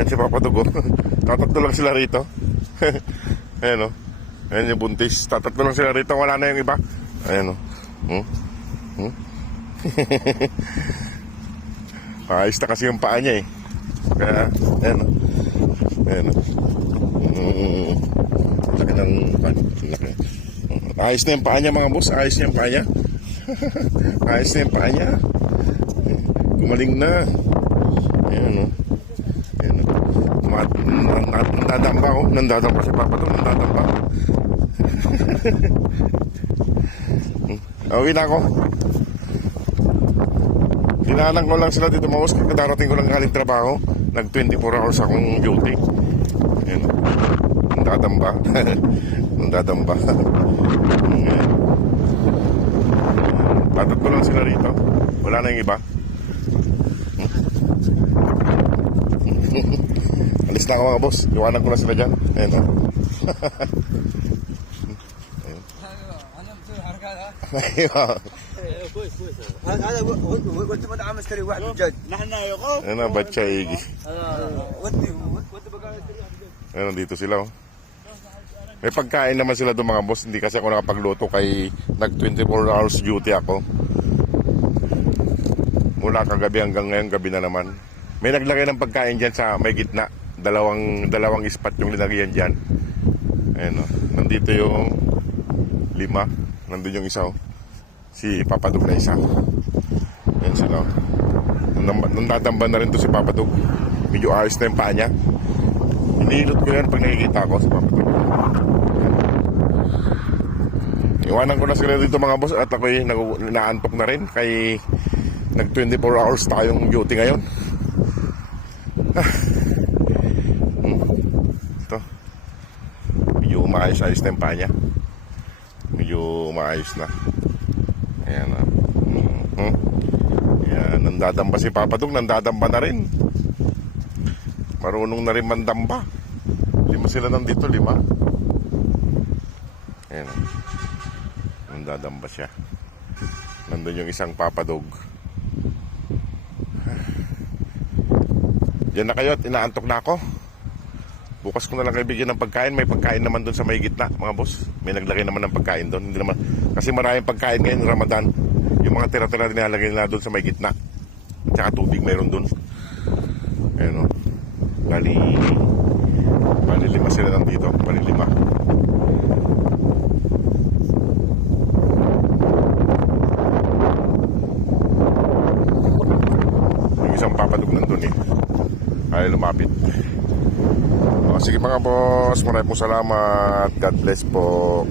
Yan si Papa Dugo. Tatatlo lang sila rito. Ayan o. Ayan yung buntis. Tatatlo lang sila rito. Wala na yung iba. Ayan o. Ayos na kasi yung paa niya eh. Kaya, ayan o. Ayan o. Laki ng... Laki. Ayos na yung paa niya mga boss. Ayos na yung paa niya. Ayos na yung paa niya. Gumaling na. Ayan o. Ayan o. Nandadamba o. Nandadamba si Papa doon. Nandadamba. Uwi na ako. Hinalang ko lang sila dito mga boss. Kadarating ko lang galing trabaho. Nag 24 hours akong duty. Ayan o. Nandadamba. Nandadamba. Tatatlo lang sila rito. Wala na yung iba. Alis na ako mga boss. Iwanan ko na sila dyan. Ayan o. هذا ودي مطعم اشتري واحد بجد نحن يقف Ayan na, batsaigi. ودي بقى اشتري واحد بجد. Ayan, dito sila oh. May pagkain naman sila doon mga boss. Hindi kasi ako nakapagluto kay nag 24 hours duty ako. Mula kagabi hanggang ngayon, gabi na naman. May naglagay ng pagkain dyan sa may gitna. Dalawang spot yung linagyan dyan. Ayan o. Nandito yung 5. Nandun yung isa o. Si Papa Dug na isa. Ayan sila o. Nandadamba na rin to si Papa Dug. Medyo ayos na yung paa niya. Hinihilot ko yan pag nakikita ko si Papa Dug. Iwanan ko na sila dito mga boss. At ako'y naantok na rin. Kay nag 24 hours tayong duty ngayon. Ito. Medyo umaayos-ayos na yung paa niya. Medyo umaayos na. Ayan na. Ayan. Nandadamba si Papa Dug. Nandadamba na rin. Marunong na rin mandamba. 5 sila nandito. 5. Ayan na. Nandadamba siya. Nandun yung isang Papa Dug. Diyan na kayo at inaantok na ako. Bukas ko na lang kayo bigyan ng pagkain. May pagkain naman doon sa may gitna mga boss. May naglagay naman ng pagkain doon. Hindi naman, kasi maraming pagkain ngayon Ramadan. Yung mga tira-tira nilalagay nila doon sa may gitna. At saka tubig mayroon doon. Ayan o. Bali 5 sila nandito. Bali 5. Yung isang Papa Dug nandun eh. Ay lumapit. O, sige mga boss, maraming po salamat. God bless po.